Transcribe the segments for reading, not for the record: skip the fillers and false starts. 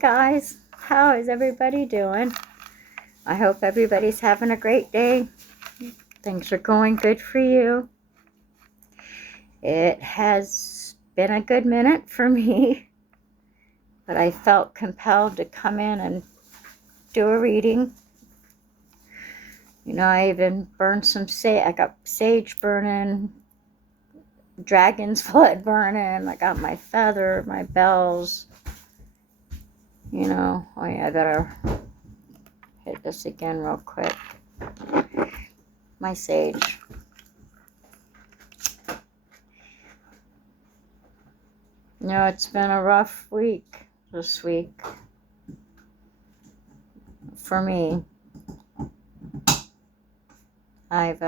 guys, how is everybody doing? I hope everybody's having a great day. Things are going good for you. It has been a good minute for me, but I felt compelled to come in and do a reading. You know, I even burned some sage. I got sage burning, dragon's blood burning. I got my feather, my bells. You know, oh yeah, I better hit this again real quick. My sage. You know, it's been a rough week this week for me. I've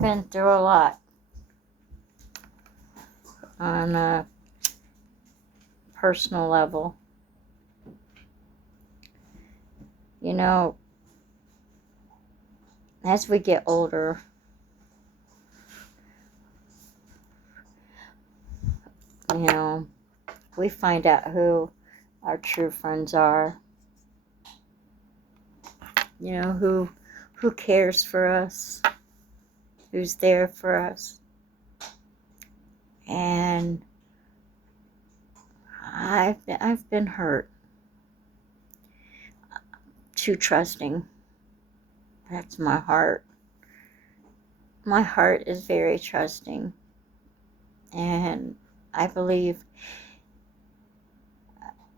been through a lot on a personal level. You know, as we get older, you know, we find out who our true friends are. You know, who cares for us, who's there for us. And I've been hurt. Too trusting. That's my heart. My heart is very trusting. And I believe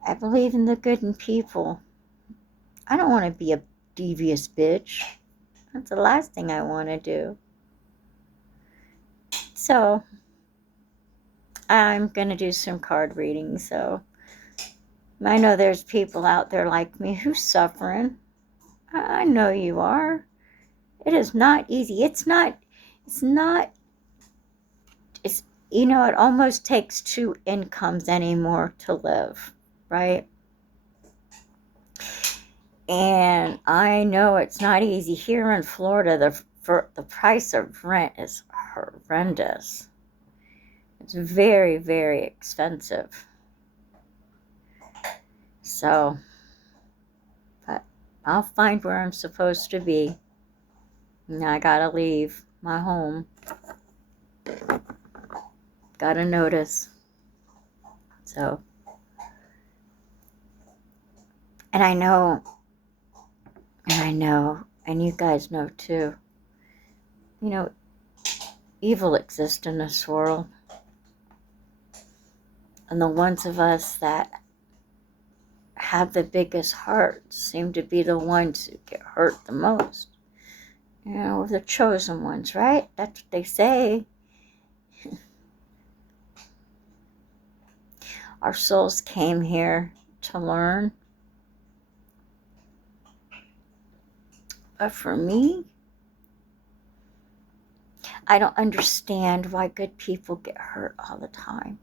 in the good in people. I don't want to be a devious bitch. That's the last thing I want to do. So, I'm going to do some card reading. So, I know there's people out there like me who's suffering. I know you are. It is not easy. It's you know, it almost takes 2 incomes anymore to live, right? And I know it's not easy. Here in Florida, the price of rent is horrendous. It's very, very expensive. So, but I'll find where I'm supposed to be. And I gotta leave my home. Got a notice. So, and I know, and you guys know too, you know, evil exists in this world. And the ones of us that have the biggest hearts seem to be the ones who get hurt the most. You know, we're the chosen ones, right? That's what they say. Our souls came here to learn. But for me, I don't understand why good people get hurt all the time.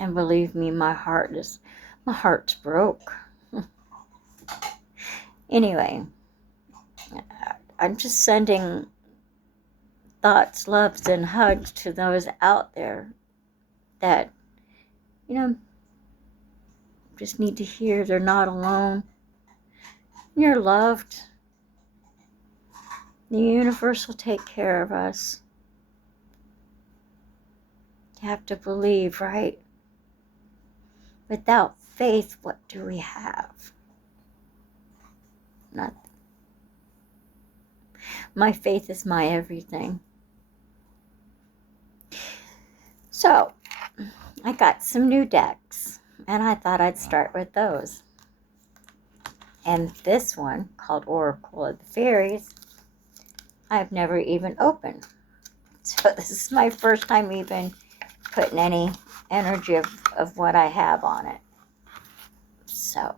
And believe me, my heart's broke. Anyway, I'm just sending thoughts, loves, and hugs to those out there that, you know, just need to hear they're not alone. You're loved. The universe will take care of us. You have to believe, right? Without faith, what do we have? Nothing. My faith is my everything. So, I got some new decks, and I thought I'd start with those. And this one, called Oracle of the Fairies, I've never even opened. So this is my first time even putting any energy of what I have on it. So,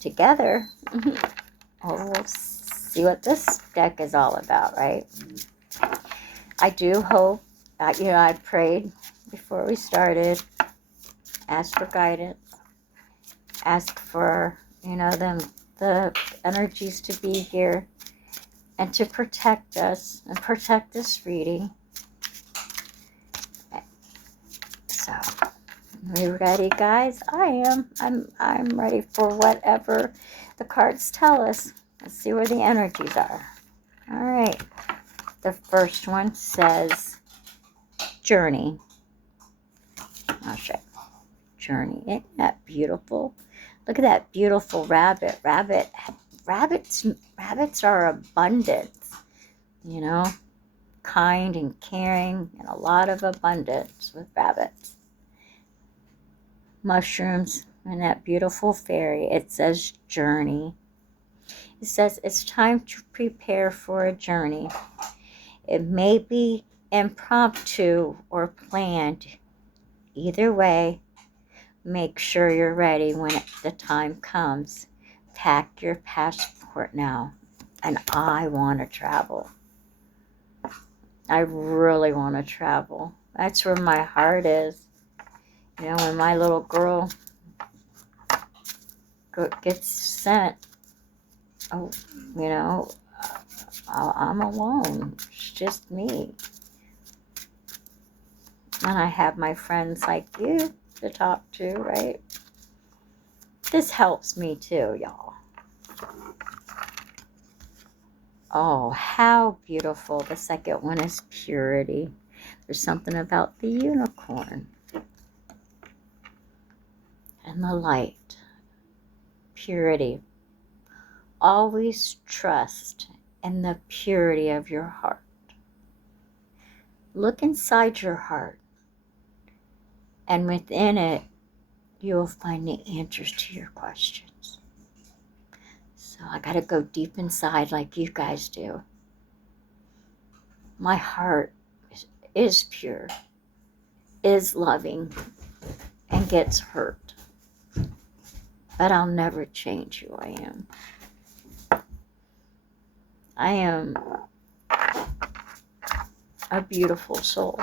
together, we'll see what this deck is all about, right? I do hope, you know, I prayed before we started, asked for guidance, asked for, you know, the energies to be here and to protect us and protect this reading. Are you ready, guys? I am. I'm ready for whatever the cards tell us. Let's see where the energies are. All right. The first one says journey. I'll show you. Journey. Isn't that beautiful? Look at that beautiful rabbit. Rabbits are abundant. You know, kind and caring, and a lot of abundance with rabbits. Mushrooms and that beautiful fairy. It says journey. It says it's time to prepare for a journey. It may be impromptu or planned. Either way, make sure you're ready when the time comes. Pack your passport now. And I want to travel. I really want to travel. That's where my heart is. You know, when my little girl gets sent, oh, you know, I'm alone. It's just me. And I have my friends like you to talk to, right? This helps me too, y'all. Oh, how beautiful. The second one is purity. There's something about the unicorn and the light. Purity. Always trust in the purity of your heart. Look inside your heart, and within it, you will find the answers to your questions. So I got to go deep inside like you guys do. My heart is pure, is loving, and gets hurt. But I'll never change who I am. I am a beautiful soul.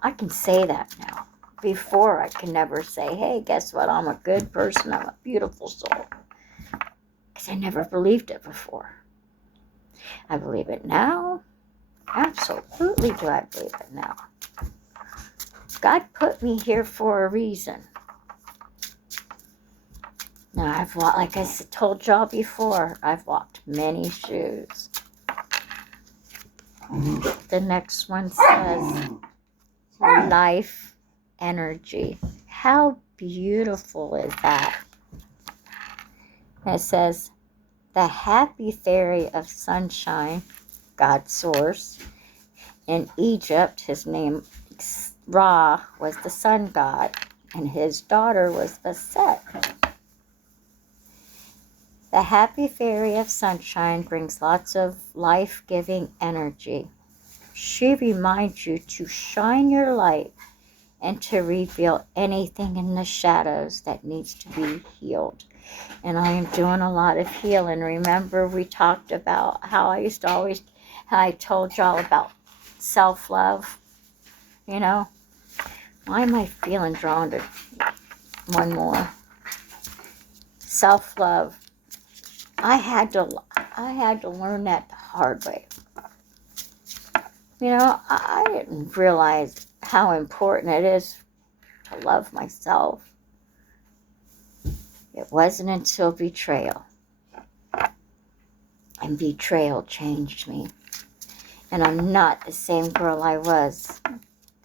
I can say that now. Before, I could never say, hey, guess what? I'm a good person. I'm a beautiful soul. Because I never believed it before. I believe it now. Absolutely do I believe it now. God put me here for a reason. Now, I've walked, like I told y'all before, I've walked many shoes. The next one says life energy. How beautiful is that? And it says the happy fairy of sunshine, God's source. In Egypt, his name Ra was the sun god, and his daughter was Bastet. The happy fairy of sunshine brings lots of life-giving energy. She reminds you to shine your light and to reveal anything in the shadows that needs to be healed. And I am doing a lot of healing. Remember, we talked about how I used to always, how I told y'all about self-love, you know? Why am I feeling drawn to one more? Self-love. I had to learn that the hard way. You know, I didn't realize how important it is to love myself. It wasn't until betrayal. And betrayal changed me. And I'm not the same girl I was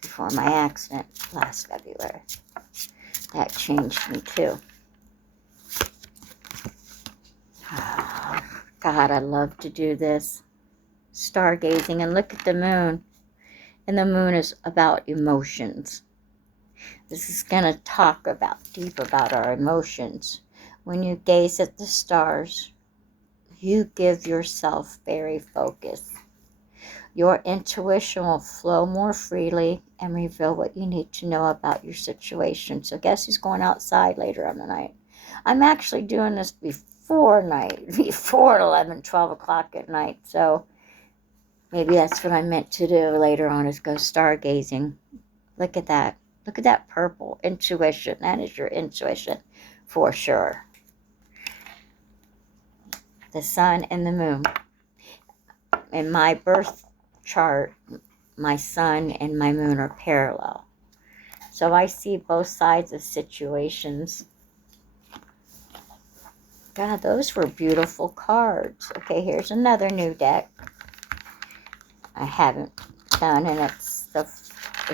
before my accident last February. That changed me too. Oh, God, I love to do this. Stargazing and look at the moon. And the moon is about emotions. This is going to talk deep about our emotions. When you gaze at the stars, you give yourself very focus. Your intuition will flow more freely and reveal what you need to know about your situation. So guess who's going outside later on the night? I'm actually doing this before 11, 12 o'clock at night. So maybe that's what I meant to do later on, is go stargazing. Look at that. Look at that purple. Intuition. That is your intuition for sure. The sun and the moon. In my birth chart, my sun and my moon are parallel. So I see both sides of situations. God, those were beautiful cards. Okay, here's another new deck I haven't done, and this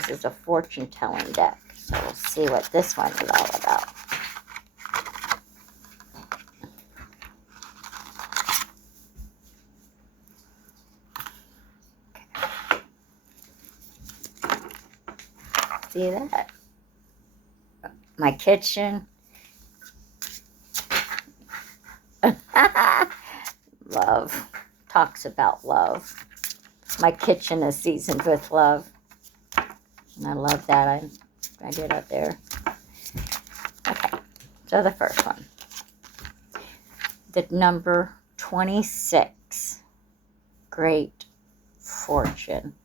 is a fortune-telling deck. So we'll see what this one is all about. See that? My kitchen. Love. Talks about love. My kitchen is seasoned with love. And I love that. I did up there. Okay. So the first one. The number 26. Great fortune.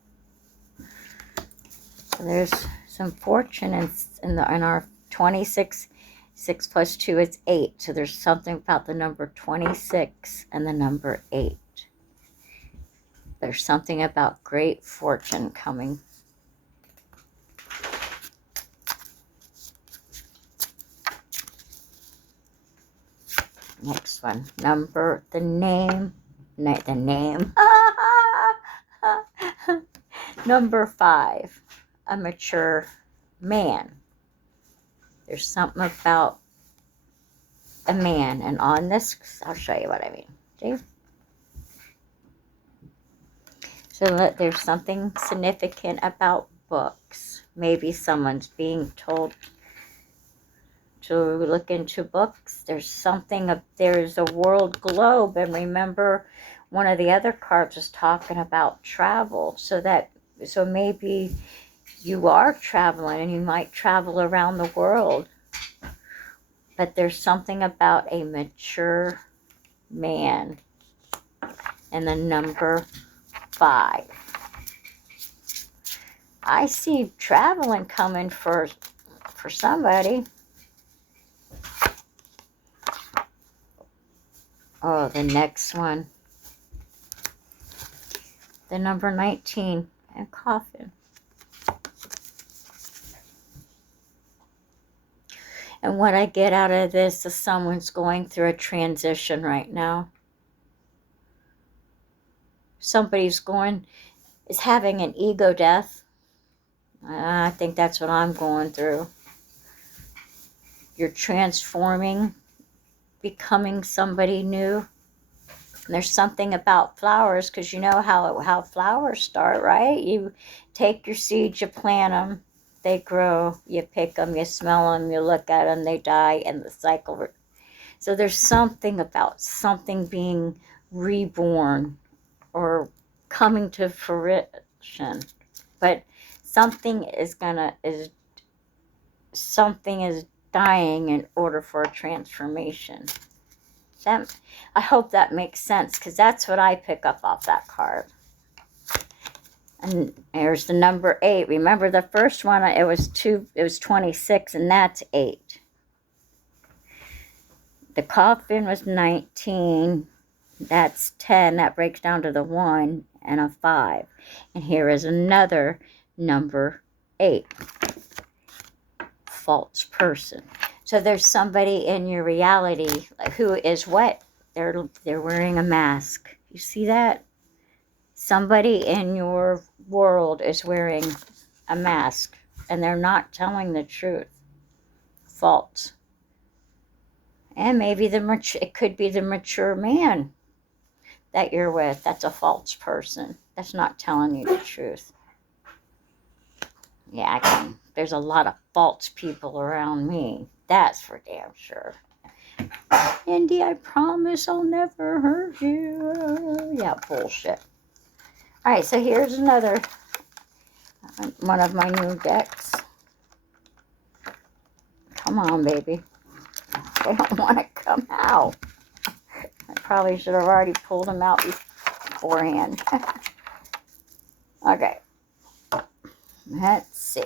So there's some fortune in our 26. 6 plus 2 is 8. So there's something about the number 26 and the number 8. There's something about great fortune coming. Next one. The name. Number 5. A mature man. There's something about a man. And on this, I'll show you what I mean. See? So there's something significant about books. Maybe someone's being told to look into books. There's a world globe. And remember, one of the other cards was talking about travel. So maybe you are traveling and you might travel around the world. But there's something about a mature man. And the number 5. I see traveling coming for somebody. Oh, the next one. The number 19. And coffin. And what I get out of this is someone's going through a transition right now. Somebody's is having an ego death. I think that's what I'm going through. You're transforming, becoming somebody new. And there's something about flowers, because you know how flowers start, right? You take your seeds, you plant them, they grow, you pick them, you smell them, you look at them, they die, and the cycle. So there's something about something being reborn or coming to fruition. But something is dying in order for a transformation. I hope that makes sense, because that's what I pick up off that card. And there's the number 8. Remember the first one, it was 26, and that's 8. The coffin was 19. That's 10. That breaks down to the 1 and a 5. And here is another number 8. False person. So there's somebody in your reality who is what? They're wearing a mask. You see that? Somebody in your world is wearing a mask, and they're not telling the truth. False. And maybe it could be the mature man that you're with. That's a false person. That's not telling you the truth. Yeah, there's a lot of false people around me. That's for damn sure. Indy, I promise I'll never hurt you. Yeah, bullshit. All right, so here's another one of my new decks. Come on, baby. They don't want to come out. I probably should have already pulled them out beforehand. Okay. Let's see.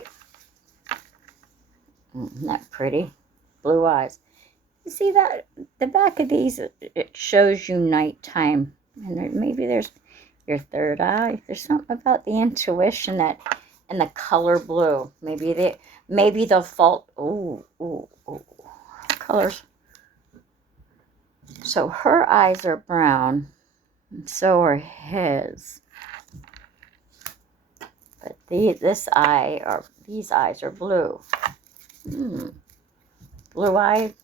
Isn't that pretty? Blue eyes. You see that? The back of these, it shows you nighttime. And maybe there's your third eye. There's something about the intuition that and the color blue. Maybe the fault. Ooh, colors. So her eyes are brown, and so are his. But these eyes are blue. Blue-eyed,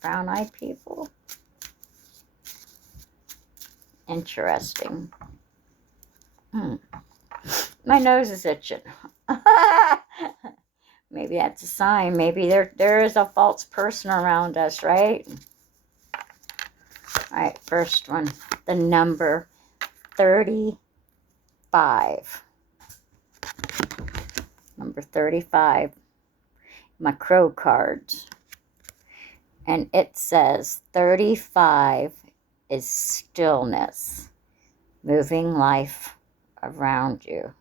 brown-eyed people. Interesting. My nose is itching. Maybe that's a sign. Maybe there is a false person around us, right? All right, first one. The number 35. Number 35. My crow cards. And it says 35 is stillness, moving life around you.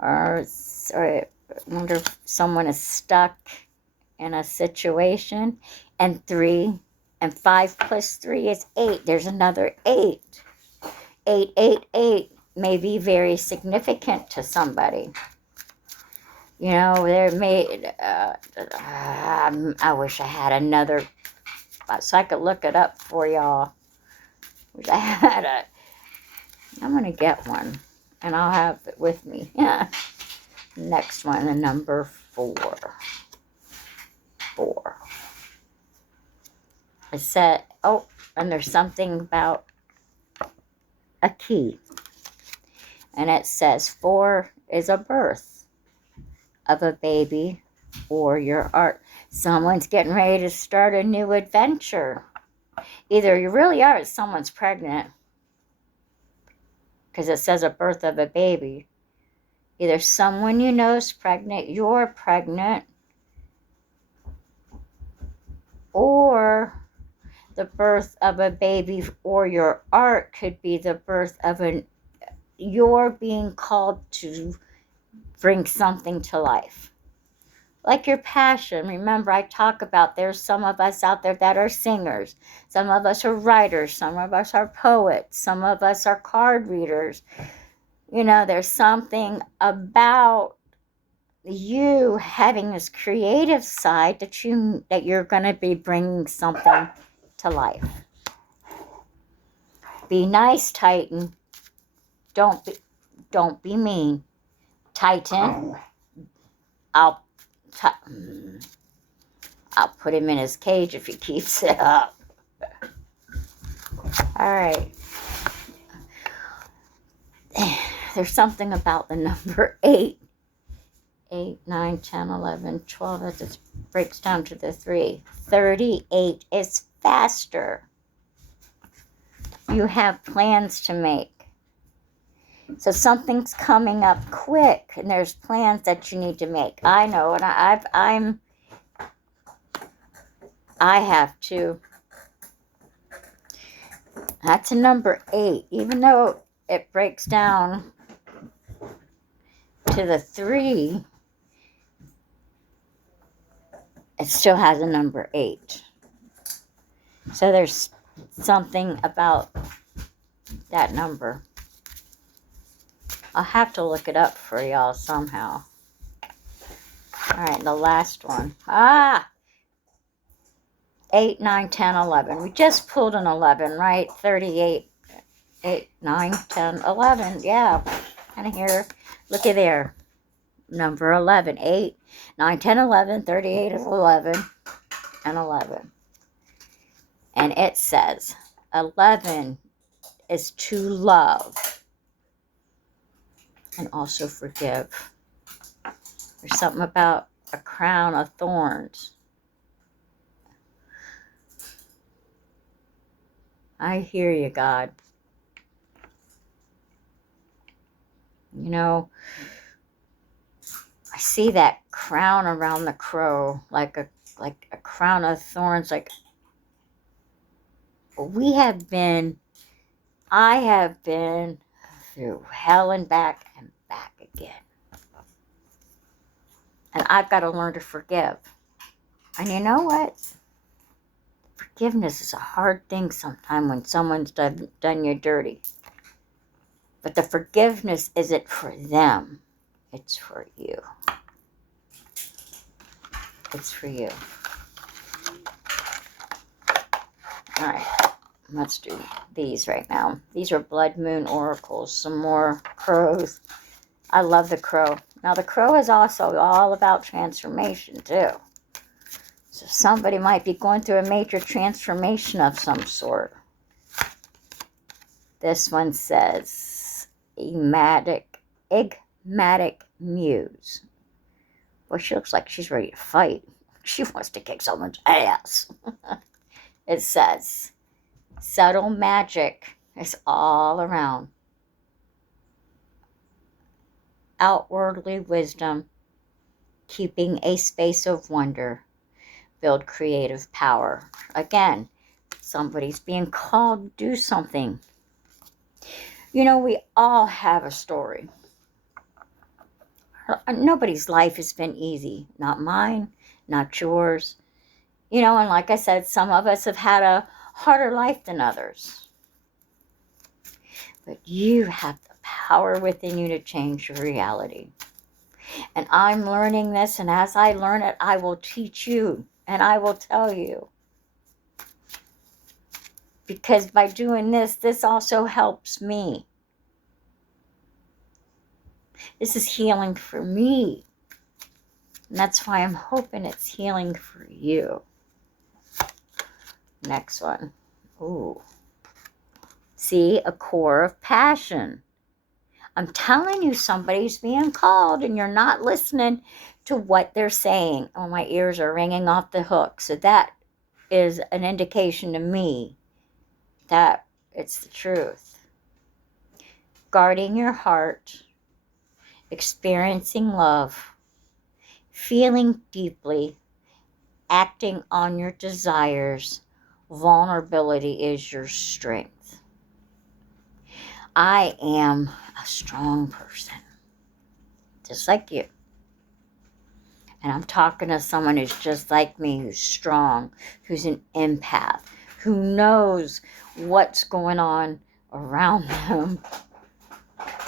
Or I wonder if someone is stuck in a situation. And 3 and 5 plus 3 is 8. There's another 8. 8, 8, 8 may be very significant to somebody. You know, I wish I had another, so I could look it up for y'all. Wish I had I'm going to get one, and I'll have it with me. Yeah. Next one, the number 4. 4. I said, and there's something about a key. And it says 4 is a birth of a baby or your art. Someone's getting ready to start a new adventure. Either you really are, or someone's pregnant, because it says a birth of a baby. Either someone you know is pregnant, you're pregnant, or the birth of a baby or your art could be the birth of you're being called to bring something to life. Like your passion. Remember, I talk about there's some of us out there that are singers. Some of us are writers. Some of us are poets. Some of us are card readers. You know, there's something about you having this creative side that you're going to be bringing something to life. Be nice, Titan. Don't be mean. Titan, I'll put him in his cage if he keeps it up. All right. There's something about the number 8. 8, 9, 10, 11, 12. It just breaks down to the 3. 38 is faster. You have plans to make. So something's coming up quick, and there's plans that you need to make. I know, and I have to. That's a number 8, even though it breaks down to the 3. It still has a number 8. So there's something about that number. I'll have to look it up for y'all somehow. All right, the last one. 8, 9, 10, 11. We just pulled an 11, right? 38, 8, 9, 10, 11. Yeah, kind of here. Looky there. Number 11. 8, 9, 10, 11. 38 is 11 and 11. And it says 11 is to love and also forgive. There's something about a crown of thorns. I hear you, God. You know, I see that crown around the crow, like a crown of thorns. Like I have been through hell and back again. And I've got to learn to forgive. And you know what? Forgiveness is a hard thing sometimes when someone's done you dirty. But the forgiveness isn't for them. It's for you. It's for you. All right. Let's do these right now. These are Blood Moon Oracles. Some more crows. I love the crow. Now, the crow is also all about transformation, too. So somebody might be going through a major transformation of some sort. This one says, Enigmatic Muse. Well, she looks like she's ready to fight. She wants to kick someone's ass. It says, subtle magic is all around. Outwardly wisdom, keeping a space of wonder, build creative power. Again, somebody's being called to do something. You know, we all have a story. Nobody's life has been easy. Not mine, not yours. You know, and like I said, some of us have had a harder life than others. But you have the power within you to change your reality. And I'm learning this, and as I learn it, I will teach you, and I will tell you. Because by doing this, this also helps me. This is healing for me. And that's why I'm hoping it's healing for you. Next one. Ooh. See, a core of passion. I'm telling you, somebody's being called and you're not listening to what they're saying. Oh, my ears are ringing off the hook. So that is an indication to me that it's the truth. Guarding your heart, experiencing love, feeling deeply, acting on your desires. Vulnerability is your strength. I am a strong person, just like you. And I'm talking to someone who's just like me, who's strong, who's an empath, who knows what's going on around them.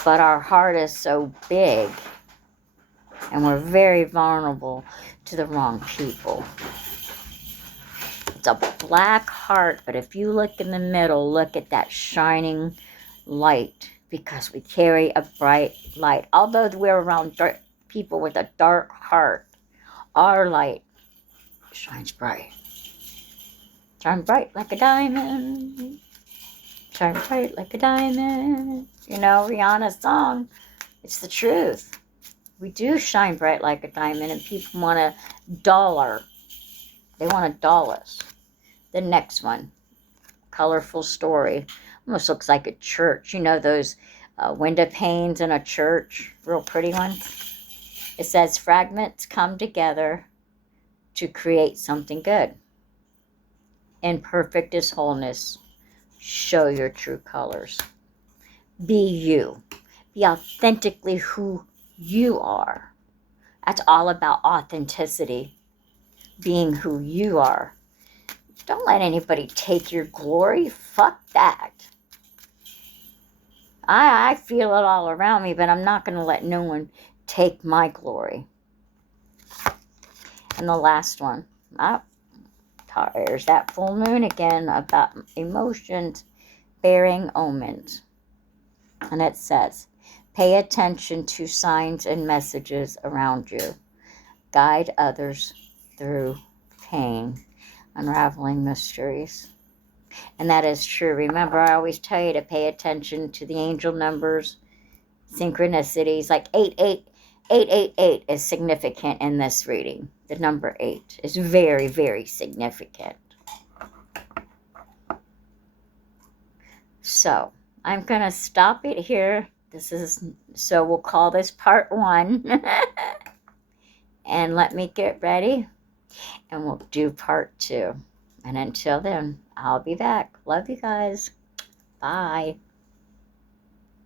But our heart is so big, and we're very vulnerable to the wrong people. It's a black heart, but if you look in the middle, look at that shining light, because we carry a bright light. Although we're around people with a dark heart, our light shines bright. Shine bright like a diamond. Shine bright like a diamond. You know, Rihanna's song, it's the truth. We do shine bright like a diamond, and people want to dull our, they want to dull us. The next one, colorful story. Almost looks like a church. You know those window panes in a church? Real pretty ones. It says, fragments come together to create something good. Imperfect is wholeness. Show your true colors. Be you. Be authentically who you are. That's all about authenticity. Being who you are. Don't let anybody take your glory. Fuck that. I feel it all around me, but I'm not going to let no one take my glory. And the last one. There's that full moon again about emotions bearing omens. And it says, pay attention to signs and messages around you. Guide others through pain. Unraveling mysteries. And that is true. Remember, I always tell you to pay attention to the angel numbers, synchronicities. Like 888 is significant in this reading. The number 8 is very, very significant. So, I'm going to stop it here. So we'll call this part 1. And let me get ready. And we'll do part 2. And until then, I'll be back. Love you guys. Bye.